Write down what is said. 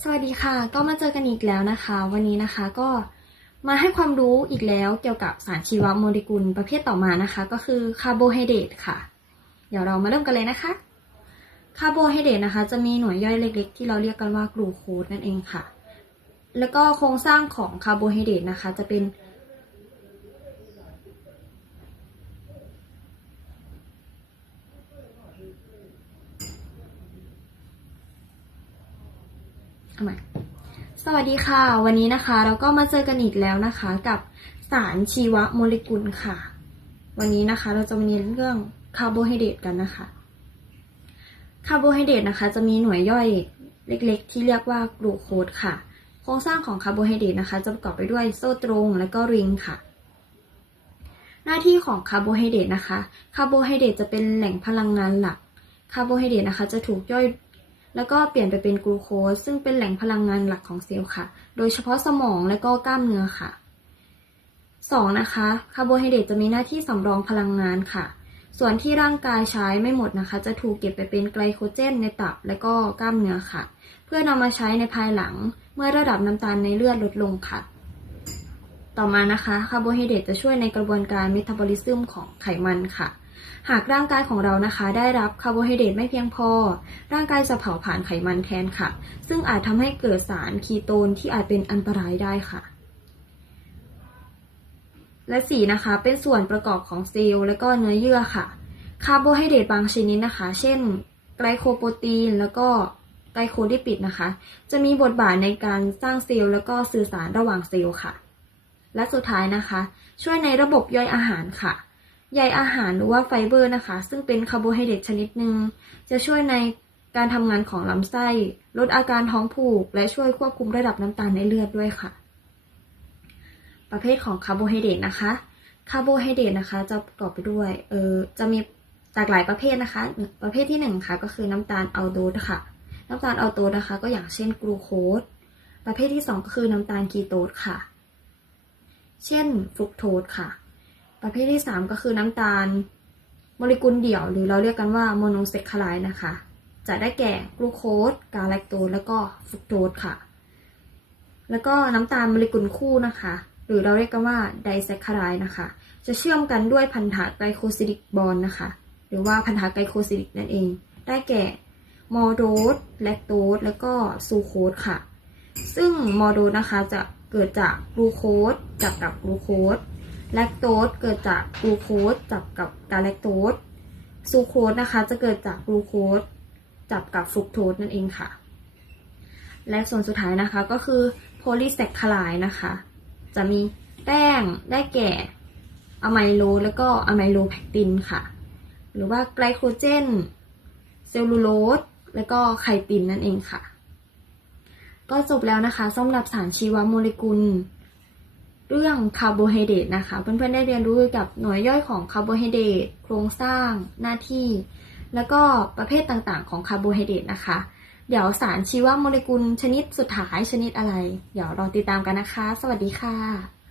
สวัสดีค่ะ ก็มาเจอกันอีกแล้วนะคะ วันนี้นะคะก็มาให้ความรู้อีกแล้วเกี่ยวกับสารชีวโมเลกุลประเภทต่อมานะคะ ก็คือคาร์โบไฮเดรตค่ะ เดี๋ยวเรามาเริ่มกันเลยนะคะคาร์โบไฮเดรตนะคะ จะมีหน่วยย่อยเล็ก ๆ ที่เราเรียกกันว่ากลูโคสนั่นเองค่ะ แล้วก็โครงสร้างของคาร์โบไฮเดรตนะคะ จะเป็น เอาใหม่สวัสดีค่ะ วันนี้นะคะ เราก็มาเจอกันอีกแล้วนะคะ กับสารชีวโมเลกุลค่ะ วันนี้นะคะเราจะมาเรียนเรื่องคาร์โบไฮเดรตกันนะคะคาร์โบไฮเดรตนะคะ จะมีหน่วยย่อยเล็กๆ ที่เรียกว่ากลูโคสค่ะ โครงสร้างของคาร์โบไฮเดรตนะคะ จะประกอบไปด้วยโซ่ตรงและก็ริงค่ะ หน้าที่ของคาร์โบไฮเดรตนะคะคาร์โบไฮเดรตจะเป็นแหล่งพลังงานหลักคาร์โบไฮเดรตนะคะ จะถูกย่อย แล้วก็เปลี่ยนไปเป็นกลูโคสซึ่งเป็นแหล่งพลังงานหลักของเซลล์ค่ะ โดยเฉพาะสมองและก็กล้ามเนื้อค่ะ 2. นะคะคาร์โบไฮเดรตจะมีหน้าที่สำรองพลังงานค่ะ ส่วนที่ร่างกายใช้ไม่หมดนะคะ จะถูกเก็บไปเป็นไกลโคเจนในตับและก็กล้ามเนื้อค่ะ เพื่อนำมาใช้ในภายหลังเมื่อระดับน้ำตาลในเลือดลดลงค่ะ ต่อมานะคะคาร์โบไฮเดรตจะช่วยในกระบวนการเมตาบอลิซึมของไขมันค่ะ หากร่างกายของเรานะคะได้รับคาร์โบไฮเดรตไม่เพียงพอ ร่างกายจะเผาผลาญไขมันแทนค่ะ ซึ่งอาจทำให้เกิดสารคีโตนที่อาจเป็นอันตรายได้ค่ะ และสีนะคะเป็นส่วนประกอบของเซลล์และก็เนื้อเยื่อค่ะ คาร์โบไฮเดรตบางชนิดนะคะ เช่น ไกลโคโปรตีน แล้วก็ไกลโคลิปิดนะคะ จะมีบทบาทในการสร้างเซลล์ แล้วก็สื่อสารระหว่างเซลล์ค่ะ และสุดท้ายนะคะ ช่วยในระบบย่อยอาหารค่ะ ใยอาหารหรือว่าไฟเบอร์นะคะ ซึ่งเป็นคาร์โบไฮเดรตชนิดหนึ่งจะช่วยในการทำงานของลำไส้ ลดอาการท้องผูก และช่วยควบคุมระดับน้ำตาลในเลือดด้วยค่ะ ประเภทของคาร์โบไฮเดรตนะคะคาร์โบไฮเดรตนะคะ จะประกอบไปด้วยเออจะมีจากหลายประเภทนะคะ ประเภทที่หนึ่งค่ะก็คือน้ำตาลอัลโดสค่ะ น้ำตาลอัลโดสนะคะ ก็อย่างเช่นกลูโคสประเภทที่สองก็คือน้ำตาลคีโตสค่ะ เช่นฟรุกโตสค่ะ ประเภทที่ 3 ก็คือน้ำตาลโมเลกุลเดี่ยว หรือเราเรียกกันว่าโมโนเซคคาไลด์นะคะ จะได้แก่กลูโคสกาแลคโตสแล้วก็ฟรุกโตสค่ะ แล้วก็น้ำตาลโมเลกุลคู่นะคะ หรือเราเรียกกันว่าไดแซคคาไลด์นะคะ จะเชื่อมกันด้วยพันธะไกลโคซิลิกบอนนะคะ หรือว่าพันธะไกลโคซิลิกนั่นเอง ได้แก่มอโดสแลคโตสแล้วก็ซูโคสค่ะ ซึ่งมอโดสนะคะจะเกิดจากกลูโคสจับกับกลูโคส แลคโตสเกิดจากกลูโคสจับกับกาแลคโตสซูโคสนะคะจะเกิดจากกลูโคสจับกับฟรุกโตสนั่นเองค่ะ และส่วนสุดท้ายนะคะก็คือโพลีแซคคาไลด์นะคะ จะมีแป้งได้แก่อะไมโลแล้วก็อะไมโลแพคตินค่ะ หรือว่าไกลโคเจน เซลลูโลสแล้วก็ไคตินนั่นเองค่ะ ก็จบแล้วนะคะสำหรับสารชีวโมเลกุล เรื่องคาร์โบไฮเดรตนะคะ เพื่อนๆได้เรียนรู้เกี่ยวกับหน่วยย่อยของคาร์โบไฮเดรตโครงสร้างหน้าที่ แล้วก็ประเภทต่างๆ ของคาร์โบไฮเดรตนะคะ เดี๋ยวสารชีวโมเลกุลชนิดสุดท้ายชนิดอะไร เดี๋ยวรอติดตามกันนะคะ สวัสดีค่ะ